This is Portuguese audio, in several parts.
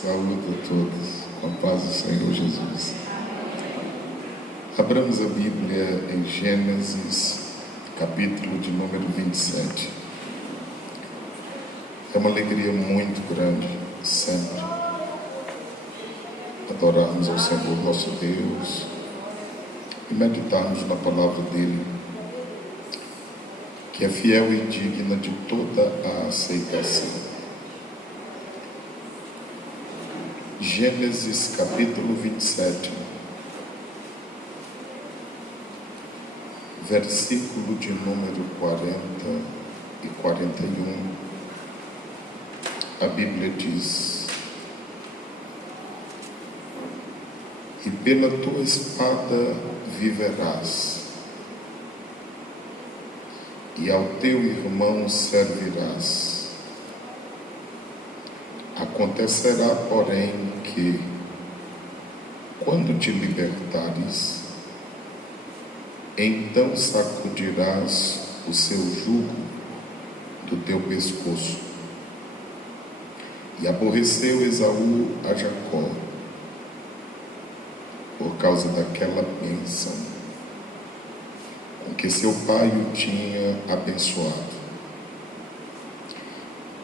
Saúde a todos, com a paz do Senhor Jesus. Abramos a Bíblia em Gênesis, capítulo de número 27. É uma alegria muito grande, sempre, adorarmos ao Senhor nosso Deus e meditarmos na palavra dEle, que é fiel e digna de toda a aceitação. Gênesis capítulo 27, versículo de número 40 e 41, a Bíblia diz: e pela tua espada viverás, e ao teu irmão servirás. Acontecerá, porém, que, quando te libertares, então sacudirás o seu jugo do teu pescoço. E aborreceu Esaú a Jacó, por causa daquela bênção com que seu pai o tinha abençoado.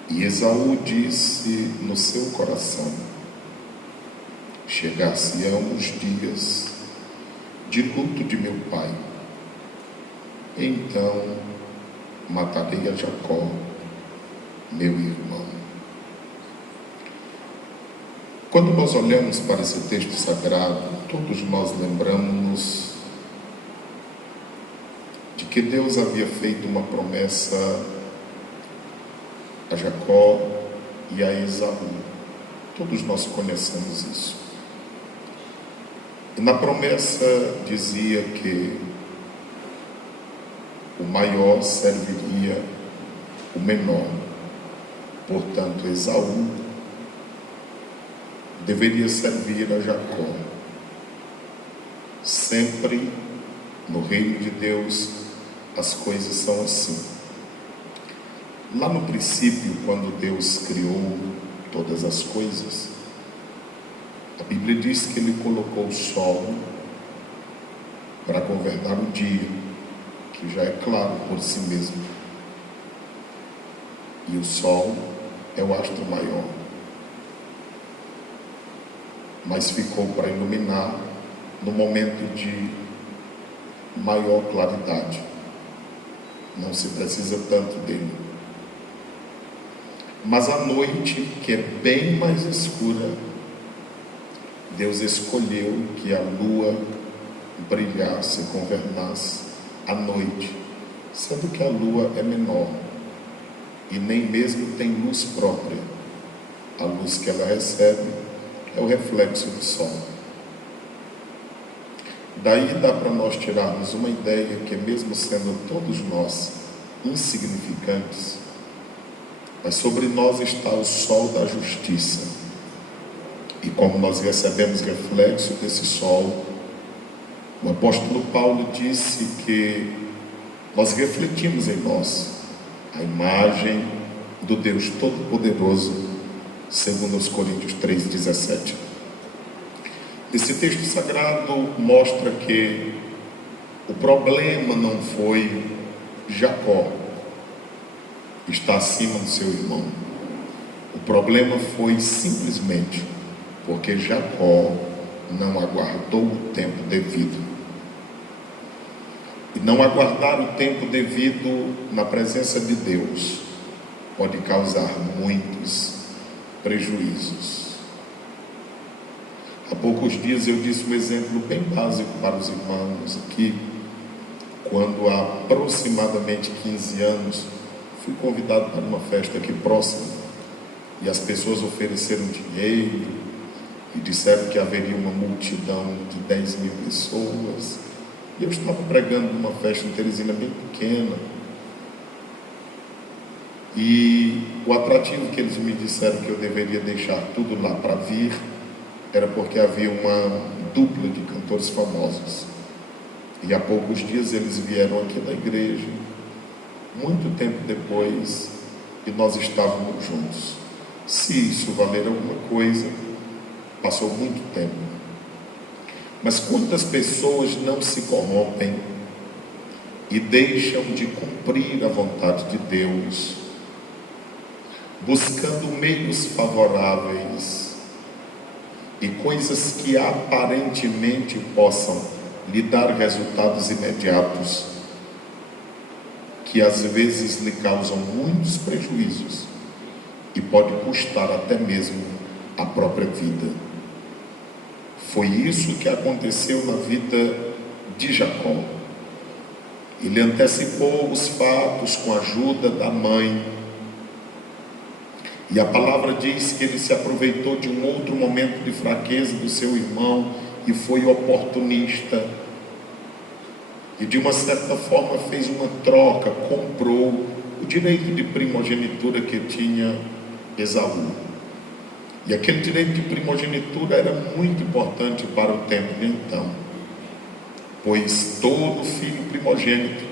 E Esaú disse no seu coração: chegar-se-ão os dias de luto de meu pai, então matarei a Jacó, meu irmão. Quando nós olhamos para esse texto sagrado, todos nós lembramos de que Deus havia feito uma promessa a Jacó e a Esaú. Todos nós conhecemos isso. E na promessa dizia que o maior serviria o menor. Portanto, Esaú deveria servir a Jacó. Sempre no reino de Deus as coisas são assim. Lá no princípio, quando Deus criou todas as coisas, a Bíblia diz que Ele colocou o sol para governar o dia, que já é claro por si mesmo. E o sol é o astro maior, mas ficou para iluminar no momento de maior claridade. Não se precisa tanto dele. Mas à noite, que é bem mais escura, Deus escolheu que a lua brilhasse, governasse à noite, sendo que a lua é menor e nem mesmo tem luz própria. A luz que ela recebe é o reflexo do sol. Daí dá para nós tirarmos uma ideia que, mesmo sendo todos nós insignificantes, mas sobre nós está o sol da justiça. E como nós recebemos reflexo desse sol, o apóstolo Paulo disse que nós refletimos em nós a imagem do Deus Todo-Poderoso, segundo os Coríntios 3,17. Esse texto sagrado mostra que o problema não foi Jacó está acima do seu irmão. O problema foi simplesmente porque Jacó não aguardou o tempo devido. E não aguardar o tempo devido na presença de Deus pode causar muitos prejuízos. Há poucos dias eu disse um exemplo bem básico para os irmãos aqui, quando há aproximadamente 15 anos fui convidado para uma festa aqui próxima e as pessoas ofereceram dinheiro e disseram que haveria uma multidão de 10 mil pessoas. E eu estava pregando numa festa em Teresina bem pequena. E o atrativo que eles me disseram que eu deveria deixar tudo lá para vir era porque havia uma dupla de cantores famosos. E há poucos dias eles vieram aqui na igreja, muito tempo depois, e nós estávamos juntos. Se isso valer alguma coisa, passou muito tempo. Mas quantas pessoas não se corrompem e deixam de cumprir a vontade de Deus, buscando meios favoráveis e coisas que aparentemente possam lhe dar resultados imediatos, que às vezes lhe causam muitos prejuízos e pode custar até mesmo a própria vida. Foi isso que aconteceu na vida de Jacó. Ele antecipou os fatos com a ajuda da mãe, e a palavra diz que ele se aproveitou de um outro momento de fraqueza do seu irmão e foi oportunista, e de uma certa forma fez uma troca, comprou o direito de primogenitura que tinha Esaú. E aquele direito de primogenitura era muito importante para o tempo de então, pois todo filho primogênito,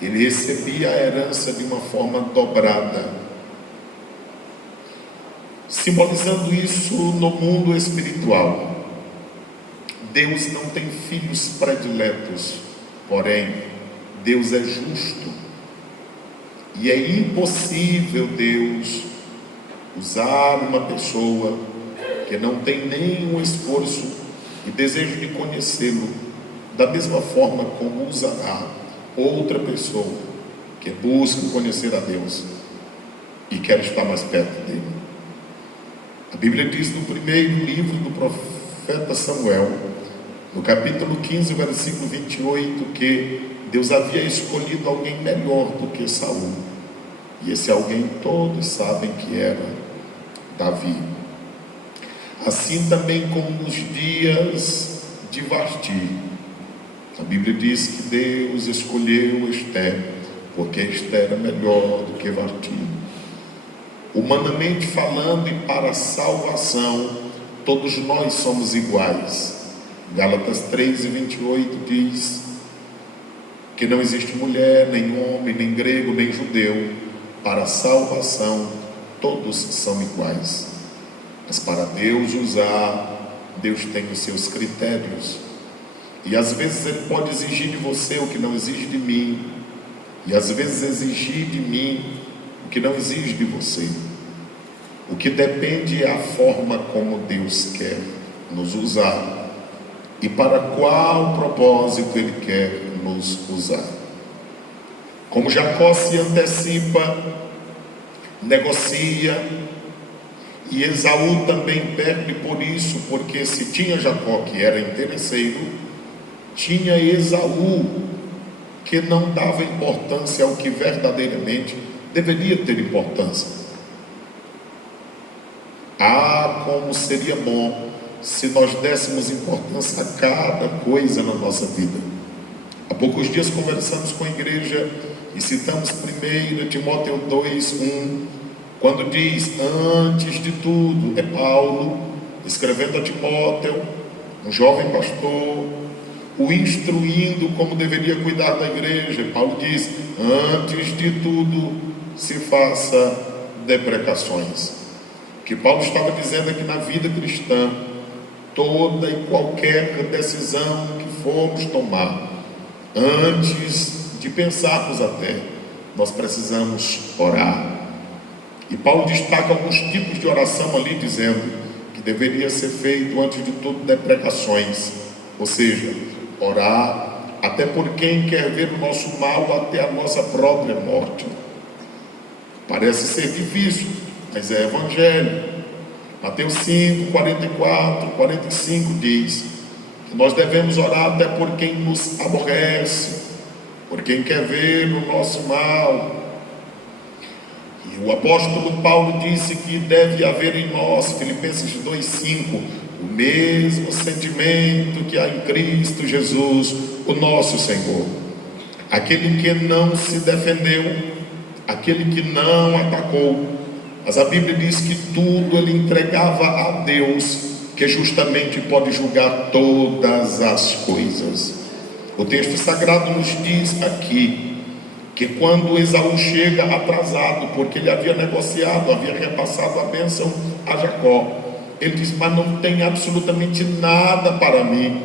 ele recebia a herança de uma forma dobrada, simbolizando isso no mundo espiritual. Deus não tem filhos prediletos, porém, Deus é justo, e é impossível Deus usar uma pessoa que não tem nenhum esforço e desejo de conhecê-lo, da mesma forma como usará outra pessoa que busca conhecer a Deus e quer estar mais perto dele. A Bíblia diz no primeiro livro do profeta Samuel, no capítulo 15, versículo 28, que Deus havia escolhido alguém melhor do que Saul, e esse alguém todos sabem que era Davi. Assim também como nos dias de Vasti, a Bíblia diz que Deus escolheu Esther, porque Esther era melhor do que Vasti. Humanamente falando e para a salvação, todos nós somos iguais. Gálatas 3:28 diz que não existe mulher, nem homem, nem grego, nem judeu. Para a salvação, todos são iguais. Mas para Deus usar, Deus tem os seus critérios. E às vezes Ele pode exigir de você o que não exige de mim. E às vezes exigir de mim o que não exige de você. O que depende é a forma como Deus quer nos usar e para qual propósito Ele quer nos usar. Como Jacó se antecipa, negocia, e Esaú também perde por isso, porque se tinha Jacó que era interesseiro, tinha Esaú que não dava importância ao que verdadeiramente deveria ter importância. Ah, como seria bom se nós dessemos importância a cada coisa na nossa vida. Há poucos dias conversamos com a igreja e citamos 1 Timóteo 2:1, quando diz, antes de tudo, é Paulo escrevendo a Timóteo, um jovem pastor, o instruindo como deveria cuidar da igreja. Paulo diz, antes de tudo, se faça deprecações. O que Paulo estava dizendo é que na vida cristã, toda e qualquer decisão que formos tomar, antes de pensarmos até, nós precisamos orar. E Paulo destaca alguns tipos de oração ali, dizendo que deveria ser feito antes de tudo deprecações, ou seja, orar até por quem quer ver o nosso mal até a nossa própria morte. Parece ser difícil, mas é evangelho. Mateus 5, 44, 45 diz que nós devemos orar até por quem nos aborrece, por quem quer ver o nosso mal. E o apóstolo Paulo disse que deve haver em nós, Filipenses 2:5, o mesmo sentimento que há em Cristo Jesus, o nosso Senhor. Aquele que não se defendeu, aquele que não atacou, mas a Bíblia diz que tudo ele entregava a Deus, que justamente pode julgar todas as coisas. O texto sagrado nos diz aqui que quando Esaú chega atrasado, porque ele havia negociado, havia repassado a bênção a Jacó, ele diz: mas não tem absolutamente nada para mim.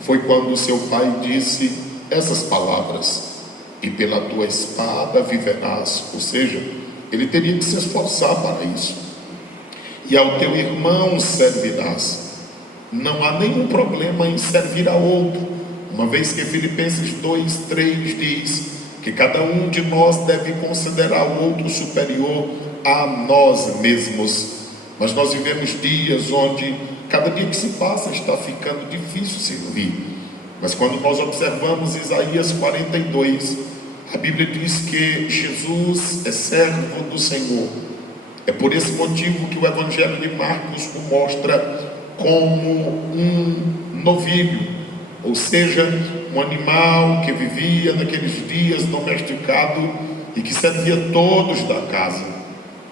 Foi quando seu pai disse essas palavras: e pela tua espada viverás. Ou seja, ele teria que se esforçar para isso. E ao teu irmão servirás. Não há nenhum problema em servir a outro, uma vez que Filipenses 2:3 diz que cada um de nós deve considerar o outro superior a nós mesmos. Mas nós vivemos dias onde cada dia que se passa está ficando difícil servir. Mas quando nós observamos Isaías 42, a Bíblia diz que Jesus é servo do Senhor. É por esse motivo que o Evangelho de Marcos o mostra como um novilho, ou seja, um animal que vivia naqueles dias domesticado e que servia todos da casa.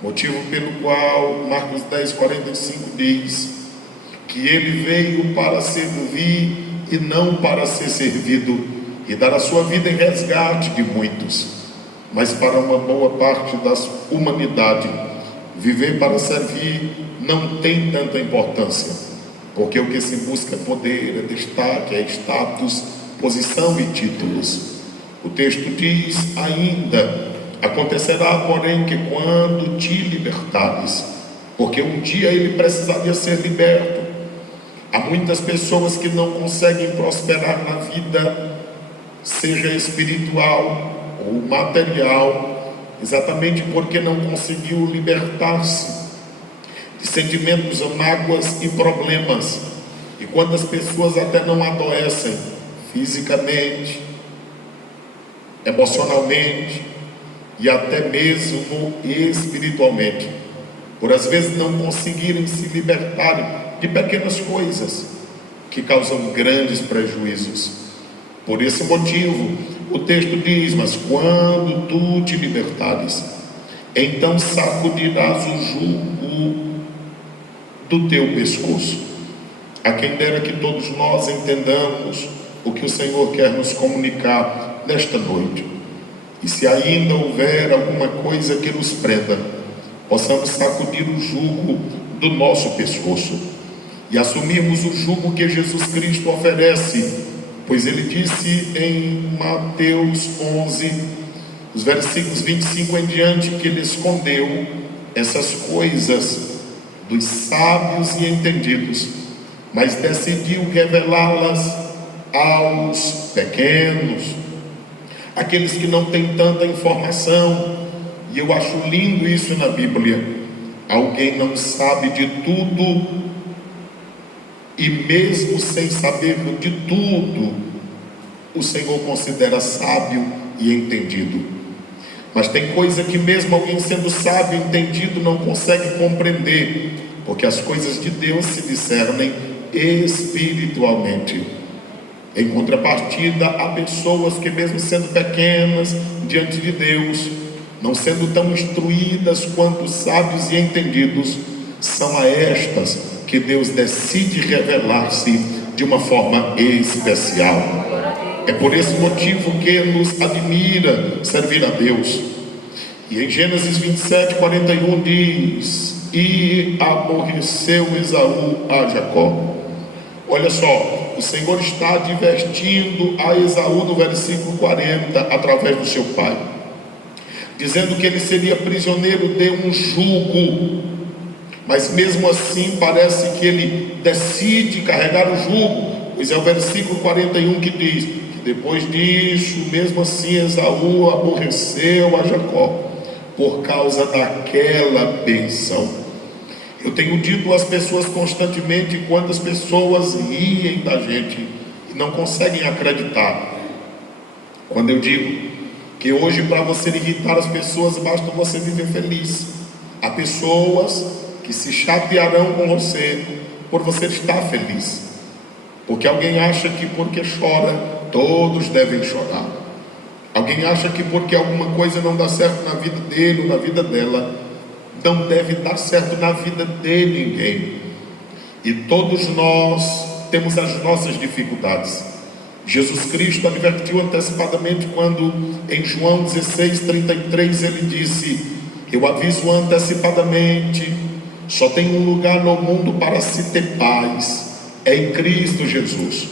Motivo pelo qual Marcos 10:45 diz que ele veio para servir e não para ser servido, e dar a sua vida em resgate de muitos. Mas para uma boa parte da humanidade, viver para servir não tem tanta importância, porque o que se busca é poder, é destaque, é status, posição e títulos. O texto diz ainda: acontecerá, porém, que quando te libertares, porque um dia ele precisaria ser liberto. Há muitas pessoas que não conseguem prosperar na vida, seja espiritual ou material, exatamente porque não conseguiu libertar-se de sentimentos, mágoas e problemas. E quantas pessoas até não adoecem fisicamente, emocionalmente e até mesmo espiritualmente, por às vezes não conseguirem se libertar de pequenas coisas que causam grandes prejuízos. Por esse motivo, o texto diz: mas quando tu te libertares, então sacudirás o jugo do teu pescoço. A quem dera que todos nós entendamos o que o Senhor quer nos comunicar nesta noite. E se ainda houver alguma coisa que nos prenda, possamos sacudir o jugo do nosso pescoço e assumirmos o jugo que Jesus Cristo oferece, pois ele disse em Mateus 11, os versículos 25 em diante, que ele escondeu essas coisas dos sábios e entendidos, mas decidiu revelá-las aos pequenos, aqueles que não têm tanta informação. E eu acho lindo isso na Bíblia. Alguém não sabe de tudo, e mesmo sem saber de tudo, o Senhor considera sábio e entendido. Mas tem coisa que mesmo alguém sendo sábio e entendido não consegue compreender, porque as coisas de Deus se discernem espiritualmente. Em contrapartida, há pessoas que mesmo sendo pequenas diante de Deus, não sendo tão instruídas quanto sábios e entendidos, são a estas que Deus decide revelar-se de uma forma especial. É por esse motivo que nos admira servir a Deus. E em Gênesis 27:41 diz: e aborreceu Esaú a Jacó. Olha só, o Senhor está advertindo a Esaú no versículo 40, através do seu pai, dizendo que ele seria prisioneiro de um jugo. Mas mesmo assim parece que ele decide carregar o jugo, pois é o versículo 41 que diz que depois disso, mesmo assim, Esaú aborreceu a Jacó por causa daquela bênção. Eu tenho dito às pessoas constantemente, quando as pessoas riem da gente e não conseguem acreditar, quando eu digo que hoje, para você irritar as pessoas, basta você viver feliz. Há pessoas que se chatearão com você por você estar feliz, porque alguém acha que porque chora, todos devem chorar. Alguém acha que porque alguma coisa não dá certo na vida dele ou na vida dela, não deve dar certo na vida de ninguém. E todos nós temos as nossas dificuldades. Jesus Cristo advertiu antecipadamente quando em João 16:33 ele disse: eu aviso antecipadamente, só tem um lugar no mundo para se ter paz, é em Cristo Jesus.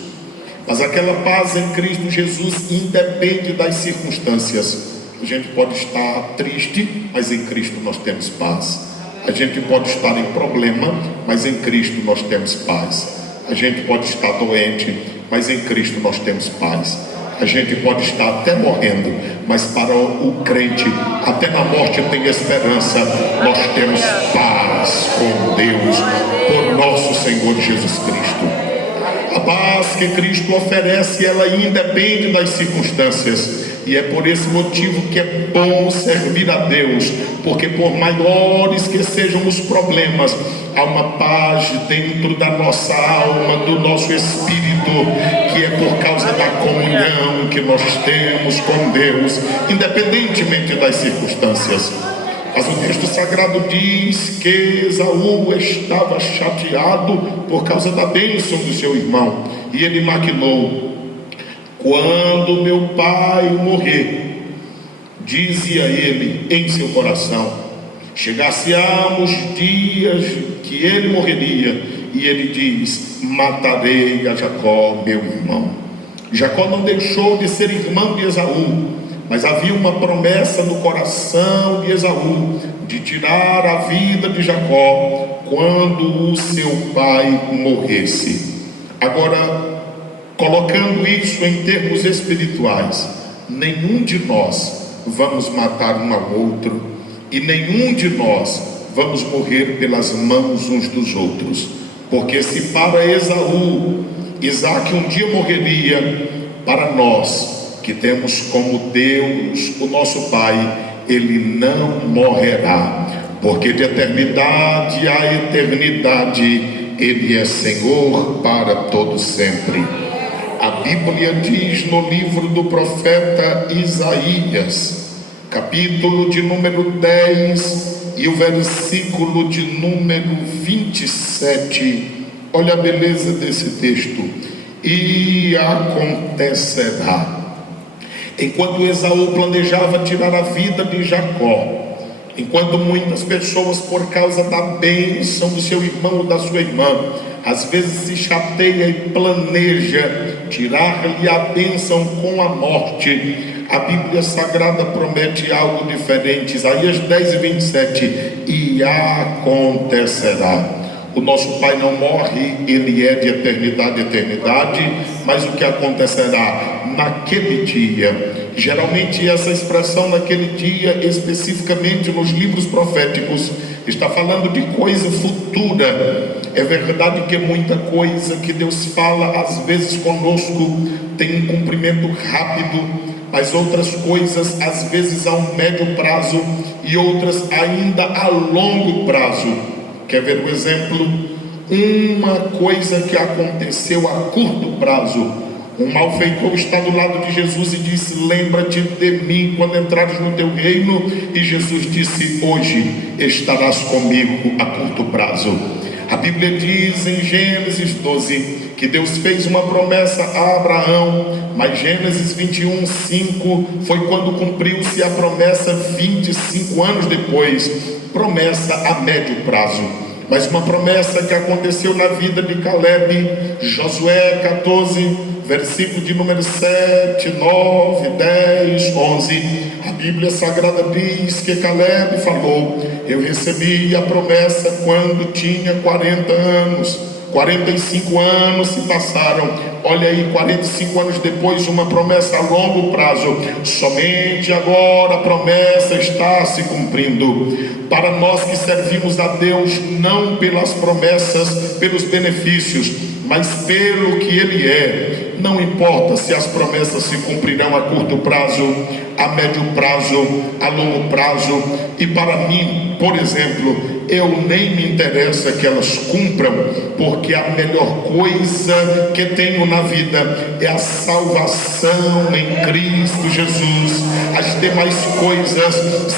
Mas aquela paz em Cristo Jesus independe das circunstâncias. A gente pode estar triste, mas em Cristo nós temos paz. A gente pode estar em problema, mas em Cristo nós temos paz. A gente pode estar doente, mas em Cristo nós temos paz. A gente pode estar até morrendo, mas para o crente, até na morte tem esperança. Nós temos paz com Deus, por nosso Senhor Jesus Cristo. A paz que Cristo oferece, ela independe das circunstâncias. E é por esse motivo que é bom servir a Deus, porque por maiores que sejam os problemas, há uma paz dentro da nossa alma, do nosso espírito, que é por causa da comunhão que nós temos com Deus, independentemente das circunstâncias. Mas o texto sagrado diz que Esaú estava chateado por causa da bênção do seu irmão, e ele maquinou: quando meu pai morrer, dizia ele em seu coração, chegasse-amos dias que ele morreria, e ele diz: matarei a Jacó, meu irmão. Jacó não deixou de ser irmão de Esaú, mas havia uma promessa no coração de Esaú de tirar a vida de Jacó quando o seu pai morresse. Agora, colocando isso em termos espirituais, nenhum de nós vamos matar um ao outro, e nenhum de nós vamos morrer pelas mãos uns dos outros, porque se para Esaú, Isaac um dia morreria, para nós que temos como Deus o nosso Pai, ele não morrerá, porque de eternidade a eternidade ele é Senhor para todo sempre. A Bíblia diz no livro do profeta Isaías, capítulo de número 10 e o versículo de número 27, olha a beleza desse texto: e acontecerá, enquanto Esaú planejava tirar a vida de Jacó, enquanto muitas pessoas, por causa da bênção do seu irmão ou da sua irmã, às vezes se chateia e planeja tirar-lhe a bênção com a morte, a Bíblia Sagrada promete algo diferente. Isaías 10:27, e acontecerá. O nosso Pai não morre, ele é de eternidade a eternidade, mas o que acontecerá naquele dia? Geralmente essa expressão naquele dia, especificamente nos livros proféticos, está falando de coisa futura. É verdade que muita coisa que Deus fala às vezes conosco tem um cumprimento rápido, mas outras coisas às vezes a um médio prazo e outras ainda a longo prazo. Quer ver o exemplo? Uma coisa que aconteceu a curto prazo: um malfeitor está do lado de Jesus e disse: lembra-te de mim quando entrares no teu reino. E Jesus disse: hoje estarás comigo a curto prazo. A Bíblia diz em Gênesis 12 que Deus fez uma promessa a Abraão, mas Gênesis 21:5 foi quando cumpriu-se a promessa 25 anos depois. Promessa a médio prazo, mas uma promessa que aconteceu na vida de Caleb. Josué 14, versículo de número 7, 9, 10, 11. A Bíblia Sagrada diz que Caleb falou: eu recebi a promessa quando tinha 40 anos. 45 anos se passaram, olha aí, 45 anos depois, uma promessa a longo prazo. Somente agora a promessa está se cumprindo. Para nós que servimos a Deus não pelas promessas, pelos benefícios, mas pelo que Ele é, não importa se as promessas se cumprirão a curto prazo, a médio prazo, a longo prazo. E para mim, por exemplo, eu nem me interessa que elas cumpram, porque a melhor coisa que tenho na vida é a salvação em Cristo Jesus. As demais coisas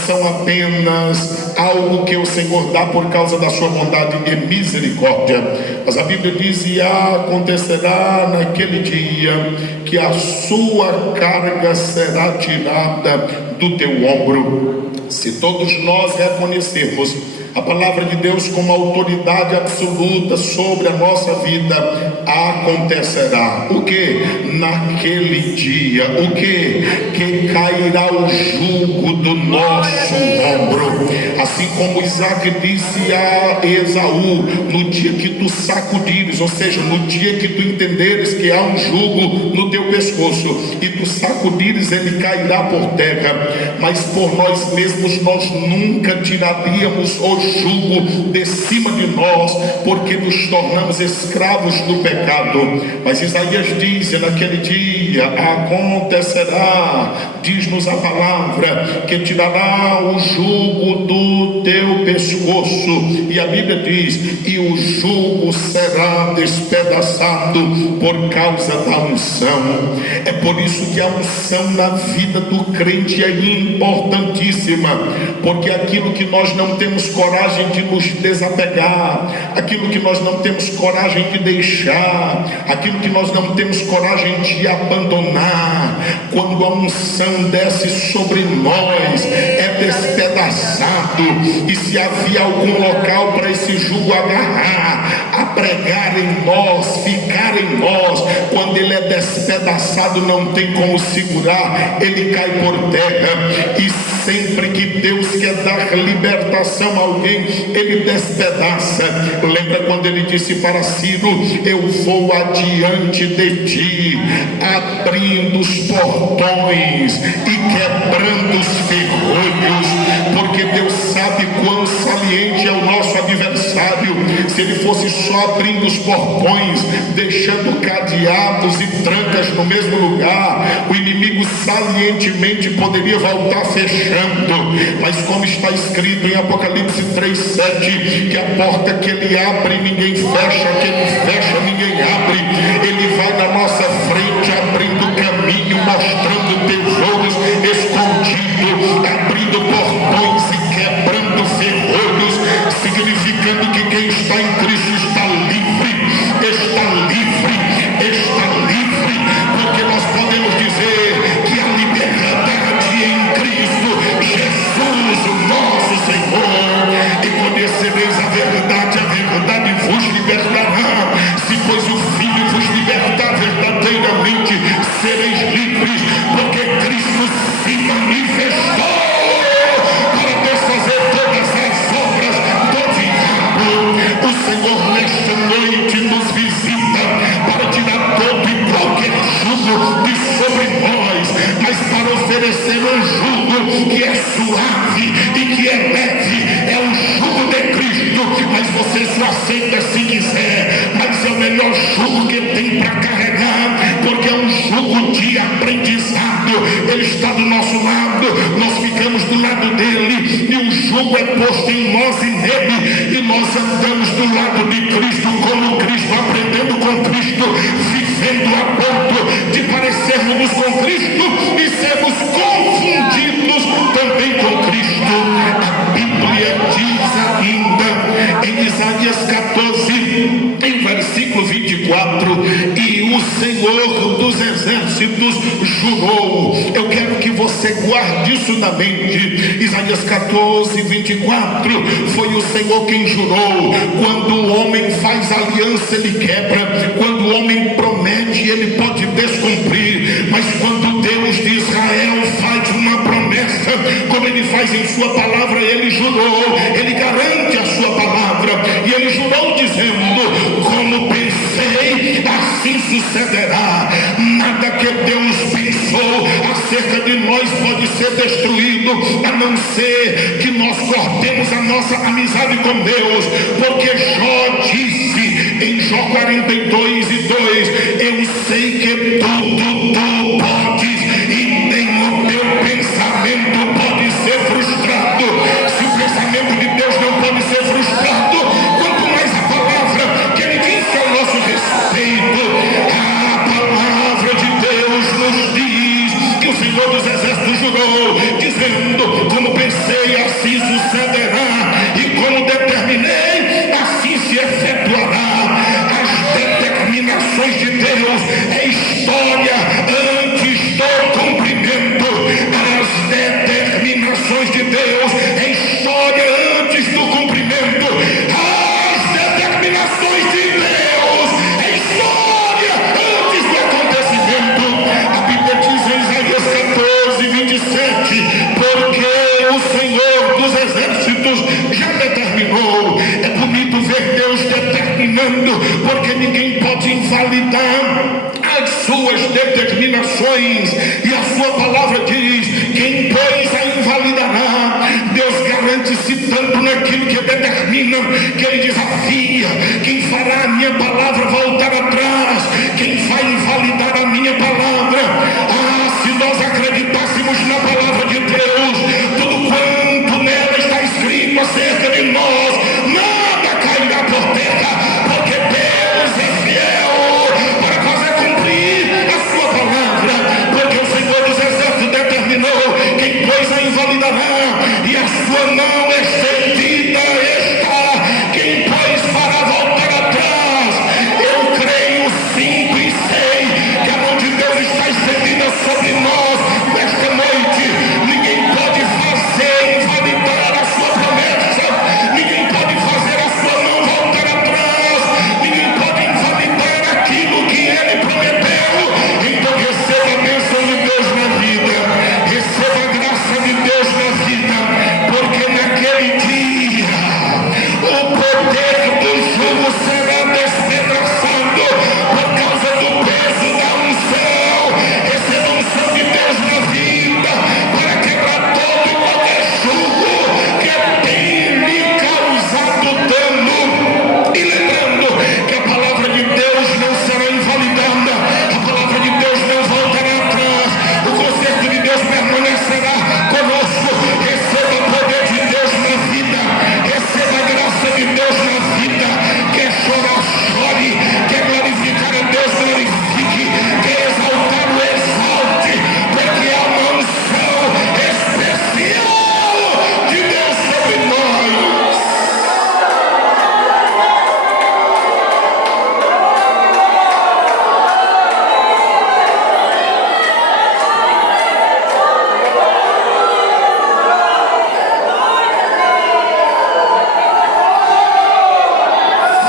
são apenas algo que o Senhor dá por causa da sua bondade e misericórdia. Mas a Bíblia diz: e acontecerá naquele dia que a sua carga será tirada do teu ombro. Se todos nós reconhecermos a palavra de Deus como autoridade absoluta sobre a nossa vida, acontecerá o que? Naquele dia, o que cairá o jugo do nosso ombro. Assim como Isaac disse a Esaú: no dia que tu sacudires, ou seja, no dia que tu entenderes que há um jugo no teu pescoço e tu sacudires, ele cairá por terra. Mas por nós mesmos nós nunca tiraríamos o jugo de cima de nós, porque nos tornamos escravos do pecado. Mas Isaías diz: naquele dia acontecerá, diz-nos a palavra, que tirará o jugo do teu pescoço. E a Bíblia diz: e o jugo será despedaçado por causa da unção. É por isso que a unção na vida do crente é importantíssima, porque aquilo que nós não temos coragem de nos desapegar, aquilo que nós não temos coragem de deixar, aquilo que nós não temos coragem de abandonar, quando a unção desce sobre nós, é despedaçado. E se havia algum local para esse jugo agarrar, a pregar em nós, ficar em nós, quando ele é despedaçado, não tem como segurar, ele cai por terra. E sempre que Deus quer dar libertação a alguém, ele despedaça. Lembra quando ele disse para Ciro: eu vou adiante de ti, abrindo os portões e quebrando os ferrolhos, porque Deus sabe quão saliente é o nosso adversário. Se ele fosse só abrindo os portões, deixando cadeados e trancas no mesmo lugar, o inimigo salientemente poderia voltar fechando. Mas como está escrito em Apocalipse 3:7, que a porta que ele abre ninguém fecha, que ele fecha ninguém abre, ele vai na nossa frente, abrindo caminho, mostrando tesouros escondidos, abrindo portões e quebrando ferrolhos, significando que quem está em Cristo está livre, está livre, está livre, porque nós podemos dizer que a liberdade em Cristo Jesus, o nosso Senhor. E conhecereis a verdade vos libertará. Se pois o Filho vos libertar verdadeiramente, sereis livres, porque Cristo se manifestou para desfazer todas as obras do diabo. O Senhor nesta noite nos visita para tirar todo e qualquer jugo de sobre nós, mas para oferecer um jugo que é suave e que é leve. É o jugo de Cristo, mas você só aceita se quiser. Mas é o melhor jugo que tem para carregar, porque é um jugo de aprendizado. Ele está do nosso lado, nós ficamos do lado dele, e o jugo é posto em nós e nele, e nós andamos do lado de Cristo, como Cristo, aprendendo com Cristo, vivendo a ponto de parecermos com Cristo e sermos confundidos também com Cristo. A Bíblia diz ainda em Isaías 14, em versículo 24: e o Senhor dos exércitos jurou. Eu quero que você guarde isso na mente. Isaías 14, 24, foi o Senhor quem jurou. Quando o homem faz aliança, ele quebra. Quando o homem promete, ele pode descumprir. Mas quando Deus de Israel faz uma promessa, como ele faz em sua palavra, ele jurou, ele garante a sua palavra, e ele jurou dizendo: como pensei, assim sucederá. Nada que Deus pensou acerca de nós pode ser destruído, a não ser que nós cortemos a nossa amizade com Deus, porque Jó disse em Jó 42 e 2: eu sei que tudo tu podes, e nem o teu pensamento pode ser frustrado. Se o pensamento de Deus não pode ser frustrado, celebrando, porque ninguém pode invalidar as suas determinações, e a sua palavra diz: quem pois a invalidará? Deus garante-se tanto naquilo que determina, que ele desafia: quem fará a minha palavra voltar atrás? Quem vai invalidar a minha palavra? Ah, se nós acreditássemos na palavra de Deus, tudo quanto nela está escrito acerca de nós, nada cairá por terra, porque Deus é fiel para fazer cumprir a sua palavra, porque o Senhor dos Exércitos determinou: quem pois a invalidará, e a sua mão estendida está, quem pois fará voltar atrás? Eu creio, sinto e sei que a mão de Deus está estendida sobre nós nesta noite. Ninguém pode fazer invalidar a sua promessa, ninguém pode fazer a sua mão voltar atrás, ninguém pode invalidar aquilo que ele prometeu. Então receba a bênção de Deus na vida, receba a graça de Deus na vida, porque naquele dia o poder do jugo será despedaçado por causa do peso da unção. Receba a unção de Deus na vida para quebrar todo e qualquer jugo que tem lhe causado dano. E lembrando que a palavra de Deus não será invalidada, a palavra de Deus não voltará atrás, o conserto de Deus permanecerá conosco. Receba o poder de Deus na vida, receba a graça de Deus na vida. Quer chorar, chore; quer glorificar a Deus, glorifique; quer exaltar o exalte, porque há uma unção especial de Deus sobre nós.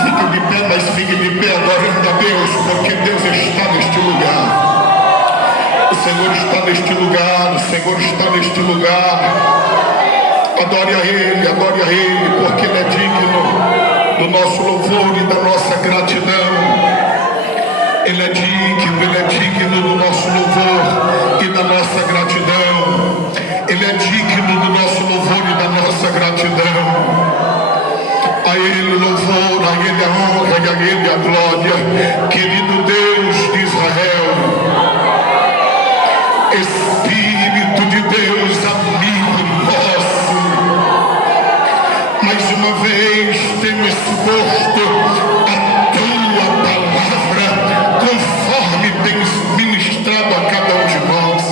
Fique de pé, mas fique de pé adorando a Deus, porque Deus está neste lugar. O Senhor está neste lugar, o Senhor está neste lugar. Adore a Ele, porque Ele é digno do nosso louvor e da nossa gratidão. Ele é digno do nosso louvor e da nossa gratidão. Ele é digno do nosso louvor e da nossa gratidão. A Ele o louvor, a Ele a honra e a Ele a glória. Querido Deus de Israel, Espírito de Deus, amigo nosso, mais uma vez temos exposto a Tua palavra conforme tens ministrado a cada um de nós.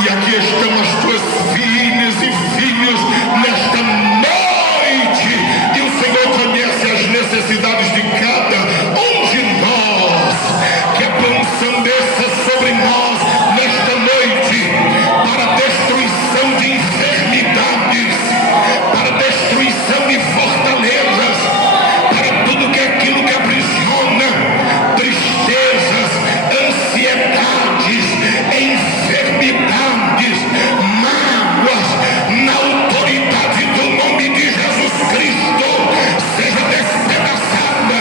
E aqui estão as Tuas filhas e filhos nesta noite, e o Senhor conhece as necessidades de cada um de nós. Que a unção desça sobre nós nesta noite, para destruição de enfermidades, para destruição de fortalezas, para tudo que é aquilo que aprisiona, tristezas, ansiedades, enfermidades, mágoas, na autoridade do nome de Jesus Cristo, seja despedaçada,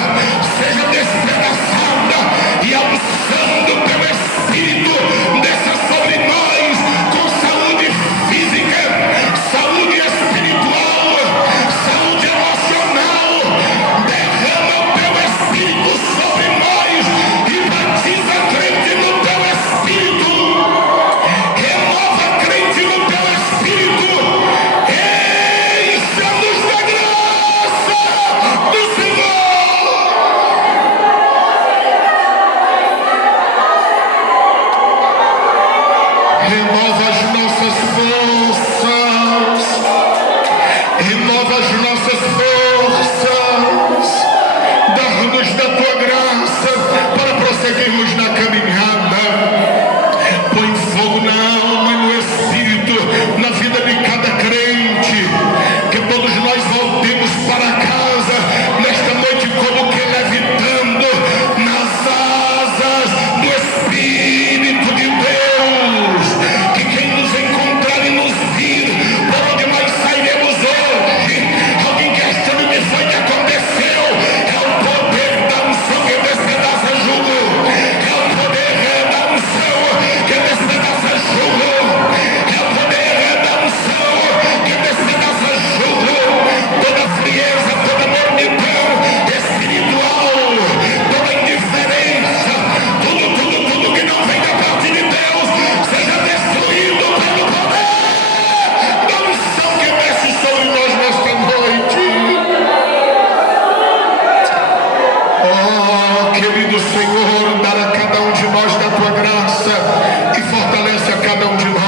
Oh, querido Senhor, dar a cada um de nós da tua graça e fortalece a cada um de nós.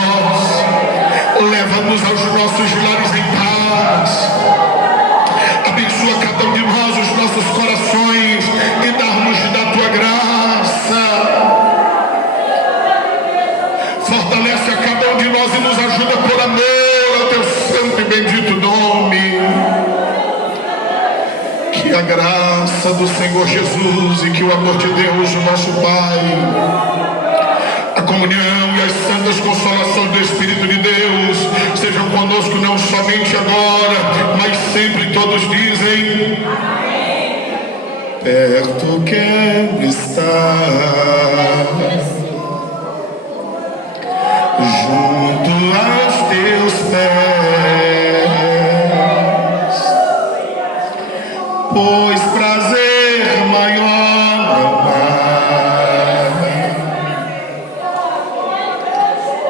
Leva-nos aos nossos lares em paz. Abençoa cada um de nós, os nossos corações, e dar-nos da tua graça. Fortalece a cada um de nós e nos ajuda por amor ao teu santo e bendito nome. Que a graça do Senhor Jesus e que o amor de Deus, o nosso Pai, a comunhão e as santas consolações do Espírito de Deus sejam conosco não somente agora, mas sempre. Todos dizem: amém. Perto quero estar, junto aos teus pés, pois prazer maior não há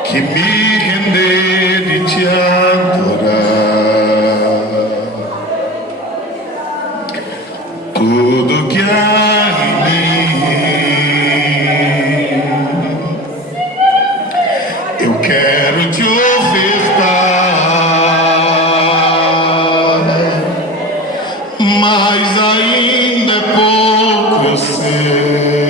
que me render e te adorar. Tudo que há em mim eu quero te ofertar, mas ainda é pouco eu sei.